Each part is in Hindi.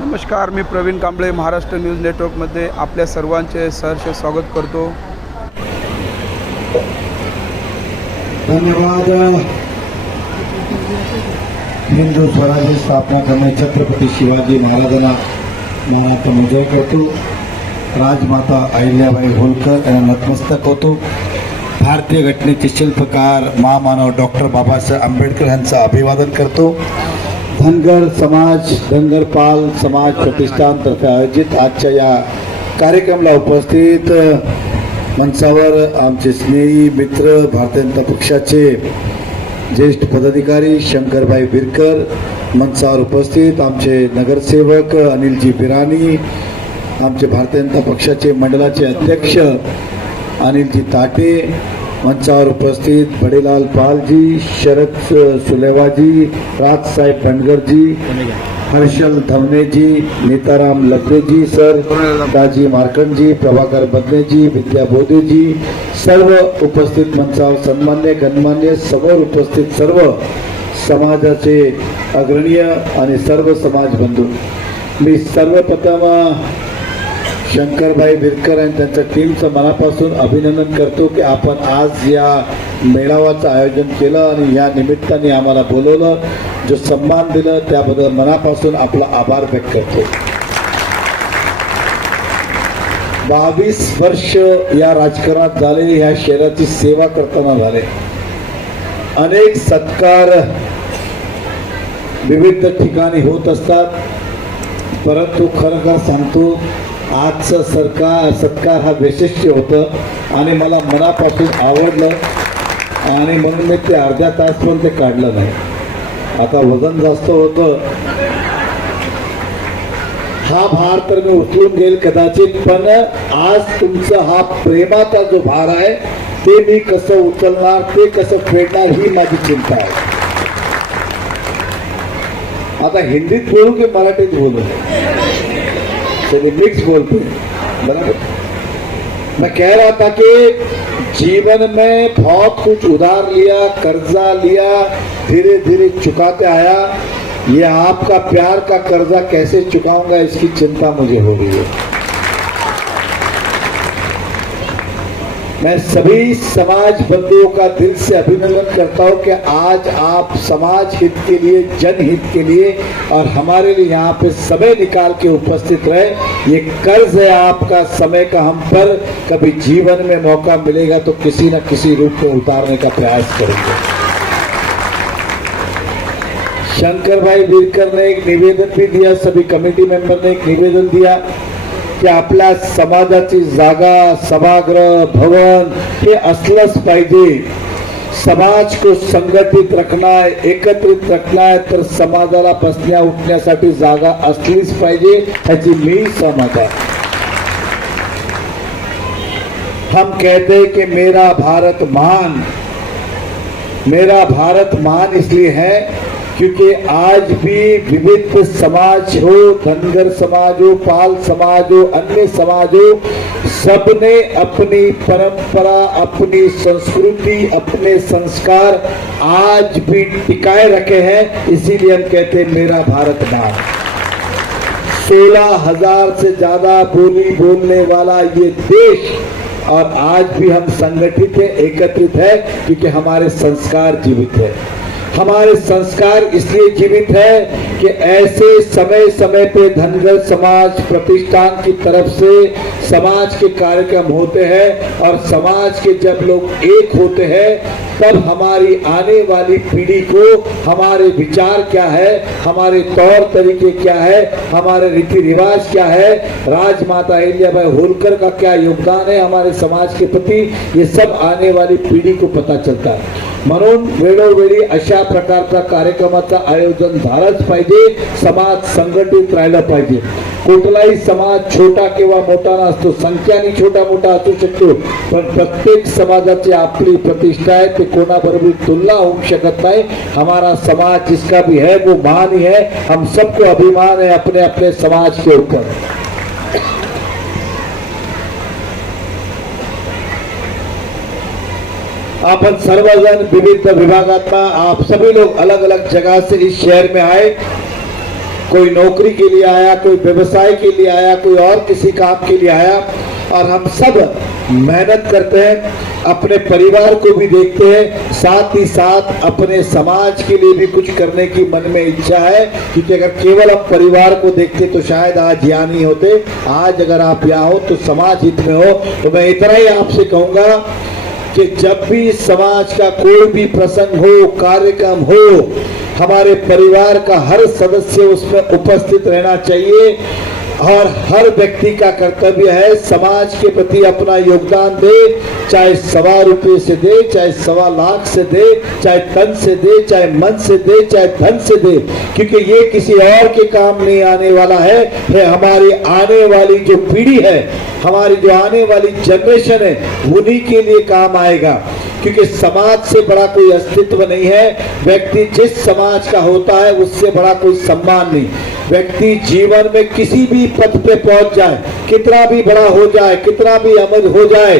नमस्कार, मी प्रवीण कांबळे महाराष्ट्र न्यूज नेटवर्कमध्ये आपल्या सर्वांचे सहर्ष स्वागत करतो. धन्यवाद. हिंदू स्वराज्य स्थापना करणे छत्रपती शिवाजी महाराजांना मानाचा मुजरा करतो. राजमाता अहिल्याबाई होलकर यांना नतमस्तक होतो. भारतीय घटनेचे शिल्पकार महामानव डॉक्टर बाबासाहेब आंबेडकर यांचं अभिवादन करतो. धनगर समाज धनगरपाल समाज प्रतिष्ठानतर्फे आयोजित आजच्या या कार्यक्रमाला उपस्थित मंचावर आमचे स्नेही मित्र भारतीय जनता पक्षाचे ज्येष्ठ पदाधिकारी शंकरभाई बिरकर, मंचावर उपस्थित आमचे नगरसेवक अनिलजी बिराणी, आमचे भारतीय जनता पक्षाचे मंडळाचे अध्यक्ष अनिलजी ताटे, मंचावर उपस्थित बड़ेलाल पालजी, शरद सुलेवाजी, राजसाहेब बनगरजी, हर्षल धवनेजी, नेताराम लब्रेजी सर, दाजी मार्कंडजी, प्रभाकर बदनेजी, विद्या बोधेजी, सर्व उपस्थित मंचावर सन्मान्य गणमान्य समोर उपस्थित सर्व समाजाचे अग्रणीय आणि सर्व समाज बंधू, मी सर्वप्रथम शंकरभाई बिरकर आणि त्यांच्या टीमचं मनापासून अभिनंदन करतो की आपण आज या मेळाव्याचं आयोजन केलं आणि या निमित्ताने आम्हाला बोलवलं, जो सन्मान दिलं त्याबद्दल मनापासून आपला आभार व्यक्त करतो. 22 वर्ष या राजकारणात झाले, ह्या शहराची सेवा करताना झाले. अनेक सत्कार विविध ठिकाणी होत असतात, परंतु खरं सांगतो आजचं सत्कार हा वैशिष्ट्य होतं आणि मला मनापासून आवडलं आणि म्हणून मी ते अर्ध्या तास पण ते काढलं नाही. आता वजन जास्त होतं, हा भार तर मी उचलून घेईल कदाचित, पण आज तुमचा हा प्रेमाचा जो भार आहे ते मी कसं उचलणार, ते कसं फेडणार ही माझी चिंता आहे. आता हिंदीत बोलू की मराठीत बोलू? चलिए मिक्स बोलते हैं, बराबर. मैं कह रहा था कि जीवन में बहुत कुछ उधार लिया, कर्जा लिया, धीरे धीरे चुकाते आया. ये आपका प्यार का कर्जा कैसे चुकाऊंगा इसकी चिंता मुझे हो रही है. मैं सभी समाज बंधुओं का दिल से अभिनंदन करता हूं कि आज आप समाज हित के लिए, जनहित के लिए और हमारे लिए यहाँ पे समय निकाल के उपस्थित रहे. ये कर्ज है आपका समय का, हम पर कभी जीवन में मौका मिलेगा तो किसी न किसी रूप में उतारने का प्रयास करेंगे. शंकर भाई बिरकर ने एक निवेदन भी दिया, सभी कमेटी मेंबर ने एक निवेदन दिया की आपल्या समाजाची जागा, सभागृह, भवन हे असलंच पाहिजे. समाज को संघटित रखना है, एकत्रित रखना है, तर समाजाला बसण्या उठण्यासाठी जागा असलीच पाहिजे, ह्याची मी सहमत आहे. हम कहते हैं कि मेरा भारत महान. मेरा भारत महान इसलिए है क्योंकि आज भी विविध समाज हो, धनगर समाज हो, पाल समाज हो, अन्य समाज हो, सबने अपनी परंपरा, अपनी संस्कृति, अपने संस्कार आज भी टिकाए रखे हैं. इसीलिए हम कहते हैं मेरा भारत महान. 16,000 से ज्यादा बोली बोलने वाला ये देश, और आज भी हम संगठित है, एकत्रित है क्योंकि हमारे संस्कार जीवित है. हमारे संस्कार इसलिए जीवित है कि ऐसे समय समय पे धनगर समाज प्रतिष्ठान की तरफ से समाज के कार्यक्रम होते हैं और समाज के जब लोग एक होते हैं तब हमारी आने वाली पीढ़ी को हमारे विचार क्या है, हमारे तौर तरीके क्या है, हमारे रीति रिवाज क्या है, राजमाता अहिल्याबाई होलकर का क्या योगदान है हमारे समाज के प्रति, ये सब आने वाली पीढ़ी को पता चलता है. म्हणून वेळोवेळी अशा प्रकारचा कार्यक्रमाचं आयोजन झालंच पाहिजे. समाज संघटित राहिला पाहिजे. कुठलाही समाज छोटा किंवा मोठा नसतो, संख्याने छोटा मोठा असू शकतो, पण प्रत्येक समाजाची आपली प्रतिष्ठा आहे, ते कोणाबरोबर तुलना होऊ शकत नाही. हमारा समाज जिसका भी है वो महान ही है. हम सबको अभिमान है अपने अपने समाज के ऊपर. अपन सर्वजन विविध विभागात, आप सभी लोग अलग अलग जगह से इस शहर में आए कोई नौकरी के लिए आया, कोई व्यवसाय के लिए आया, कोई और किसी काम के लिए आया, और हम सब मेहनत करते हैं, अपने परिवार को भी देखते हैं, साथ ही साथ अपने समाज के लिए भी कुछ करने की मन में इच्छा है, क्योंकि अगर केवल हम परिवार को देखते तो शायद आज यहाँ नहीं होते। आज अगर आप यहाँ हो तो समाज हित में हो। तो मैं इतना ही आपसे कहूँगा कि जब भी समाज का कोई भी प्रसंग हो, कार्यक्रम हो, हमारे परिवार का हर सदस्य उसमें उपस्थित रहना चाहिए, और हर व्यक्ति का कर्तव्य है समाज के प्रति अपना योगदान दे, चाहे 1.25 रुपये से दे, चाहे 1.25 लाख से दे, चाहे तन से दे, चाहे मन से दे, चाहे धन से दे, क्योंकि ये किसी और के काम नहीं आने वाला है। हमारी आने वाली जो पीढ़ी है, हमारी जो आने वाली जनरेशन है, उन्हीं के लिए काम आएगा, क्योंकि समाज से बड़ा कोई अस्तित्व नहीं है। व्यक्ति जिस समाज का होता है उससे बड़ा कोई सम्मान नहीं। व्यक्ति जीवन में किसी भी पद पे पहुंच जाए, कितना भी बड़ा हो जाए, कितना भी अमर हो जाए,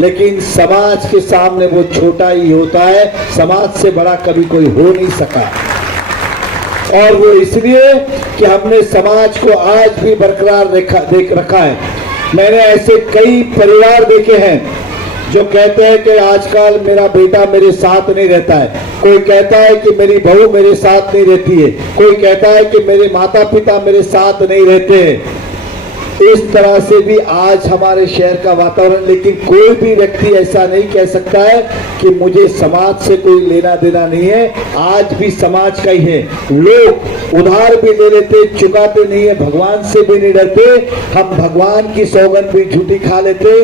लेकिन समाज के सामने वो छोटा ही होता है। समाज से बड़ा कभी कोई हो नहीं सका, और वो इसलिए कि हमने समाज को आज भी बरकरार रखा है। मैंने ऐसे कई परिवार देखे हैं जो कहते हैं कि आजकल मेरा बेटा मेरे साथ नहीं रहता है, कोई कहता है कि मेरी बहू मेरे साथ नहीं रहती है, कोई कहता है कि मेरे माता पिता मेरे साथ नहीं रहते हैं। इस तरह से भी आज हमारे शहर का वातावरण, लेकिन कोई भी व्यक्ति ऐसा नहीं कह सकता है कि मुझे समाज से कोई लेना देना नहीं है। आज भी समाज का ही है। लोग उधार भी ले लेते, चुकाते नहीं है, भगवान से भी नहीं डरते। हम भगवान की सौगंध भी झूठी खा लेते।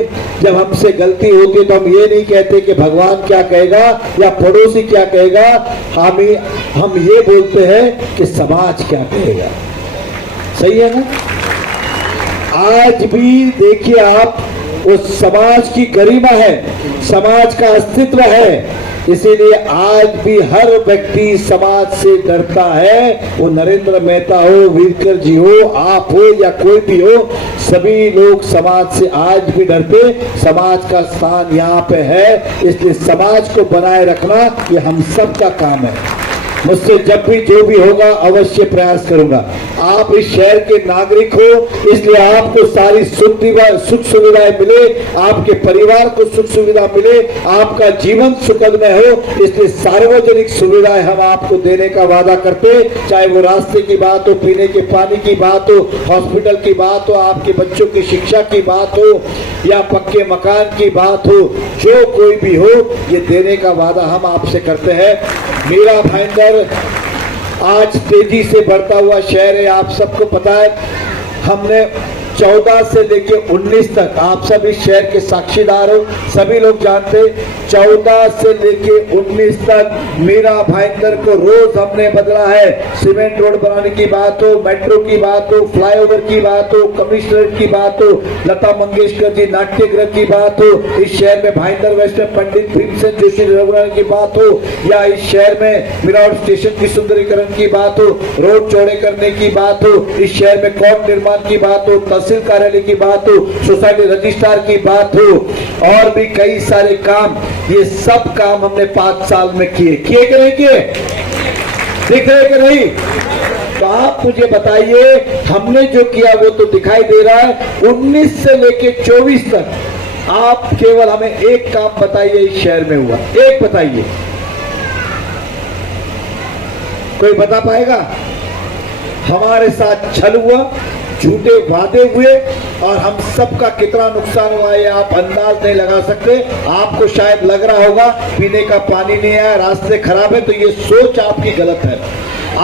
जब हमसे गलती होती है तो हम ये नहीं कहते कि भगवान क्या कहेगा या पड़ोसी क्या कहेगा, हम ये बोलते हैं कि समाज क्या कहेगा। सही है ना? आज भी देखिए आप, उस समाज की गरिमा है, समाज का अस्तित्व है, इसीलिए आज भी हर व्यक्ति समाज से डरता है। वो नरेंद्र मेहता हो, वीरकर जी हो, आप हो या कोई भी हो, सभी लोग समाज से आज भी डरते। समाज का स्थान यहाँ पे है, इसलिए समाज को बनाए रखना ये हम सबका काम है। मुझसे जब भी जो भी होगा अवश्य प्रयास करूंगा। आप इस शहर के नागरिक हो, इसलिए आपको सारी सुख सुविधाएं मिले, आपके परिवार को सुख सुविधा मिले, आपका जीवन सुखमय हो, इसलिए सार्वजनिक सुविधाएं हम आपको देने का वादा करते। चाहे वो रास्ते की बात हो, पीने के पानी की बात हो, हॉस्पिटल की बात हो, आपके बच्चों की शिक्षा की बात हो, या पक्के मकान की बात हो, जो कोई भी हो, ये देने का वादा हम आपसे करते हैं। मीरा भाईंदर आज तेजी से बढ़ता हुआ शहर है, आप सबको पता है। हमने 14 से लेके 19 तक, आप सब इस शहर के साक्षीदार हो, सभी लोग जानते, 14 से लेके 19 तक मीरा भाईंदर को रोज हमने बदला है। सीमेंट रोड बनाने की बात हो, मेट्रो की बात हो, फ्लाईओवर की बात हो, कमिश्नरेट की बात हो, लता मंगेशकर जी नाट्यगृह की बात हो, इस शहर में भाईंदर वेस्ट में पंडित भीमसेन जोशी बनाने की बात हो, या इस शहर में मिरावट स्टेशन की सुंदरीकरण की बात हो, रोड चौड़े करने की बात हो, इस शहर में कोर्ट निर्माण की बात हो, तहसील कार्यालय की बात हो, सोसाइटी रजिस्ट्रार की बात हो, और भी कई सारे काम, ये सब काम हमने 5 साल में किए कि नहीं किए? दिख रहे कि नहीं? तो आप मुझे बताइए, हमने जो किया वो तो दिखाई दे रहा है। 19 से लेके 24 तक आप केवल हमें एक काम बताइए इस शहर में हुआ, एक बताइए, कोई बता पाएगा? हमारे साथ छल हुआ, झूठे वादे हुए, और हम सबका कितना नुकसान हुआ है आप अंदाज नहीं लगा सकते। आपको शायद लग रहा होगा पीने का पानी नहीं आया, रास्ते खराब है, तो ये सोच आपकी गलत है।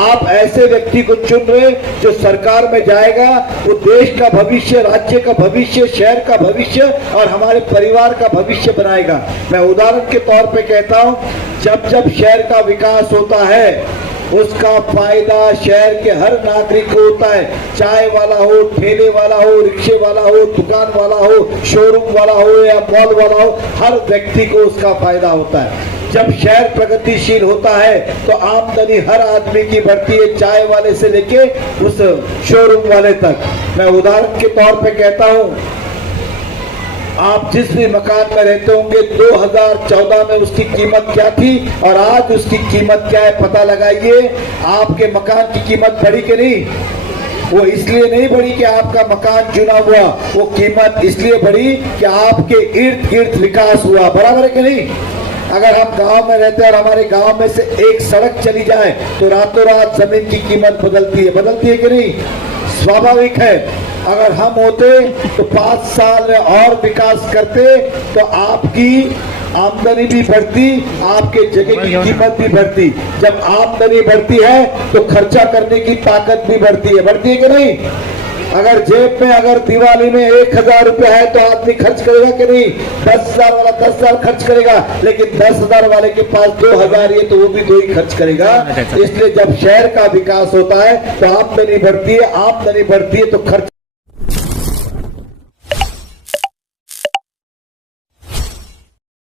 आप ऐसे व्यक्ति को चुन रहे जो सरकार में जाएगा, वो देश का भविष्य, राज्य का भविष्य, शहर का भविष्य और हमारे परिवार का भविष्य बनाएगा। मैं उदाहरण के तौर पे कहता हूं, जब जब शहर का विकास होता है उसका फायदा शहर के हर नागरिक को होता है। चाय वाला हो, ठेले वाला हो, रिक्शे वाला हो, दुकान वाला हो, शोरूम वाला हो या मॉल वाला हो, हर व्यक्ति को उसका फायदा होता है। जब शहर प्रगतिशील होता है तो आमदनी हर आदमी की बढ़ती है, चाय वाले से लेके उस शोरूम वाले तक। मैं उदाहरण के तौर पे कहता हूं, आप जिस भी मकान में रहते होंगे 2014 में उसकी कीमत क्या थी और आज उसकी कीमत क्या है, पता लगाइए। आपके मकान की कीमत बढ़ी कि नहीं? वो इसलिए नहीं बढ़ी कि आपका मकान चुना हुआ, वो कीमत इसलिए बढ़ी कि आपके इर्द गिर्द विकास हुआ। बराबर है कि नहीं? अगर हम गांव में रहते हैं और हमारे गांव में से एक सड़क चली जाए तो रातों रात जमीन की कीमत बदलती है कि नहीं? स्वाभाविक है। अगर हम होते तो 5 साल में और विकास करते तो आपकी आमदनी भी बढ़ती, आपके जगह की कीमत भी बढ़ती। जब आमदनी बढ़ती है तो खर्चा करने की ताकत भी बढ़ती है कि नहीं? अगर जेब में अगर दिवाली में 1000 रुपया है तो आदमी खर्च करेगा कि नहीं? 10,000 वाला 10,000 खर्च करेगा, लेकिन 10,000 वाले के पास 2,000 है तो वो भी 2 ही खर्च करेगा। इसलिए जब शहर का विकास होता है तो आमदनी बढ़ती है तो खर्चा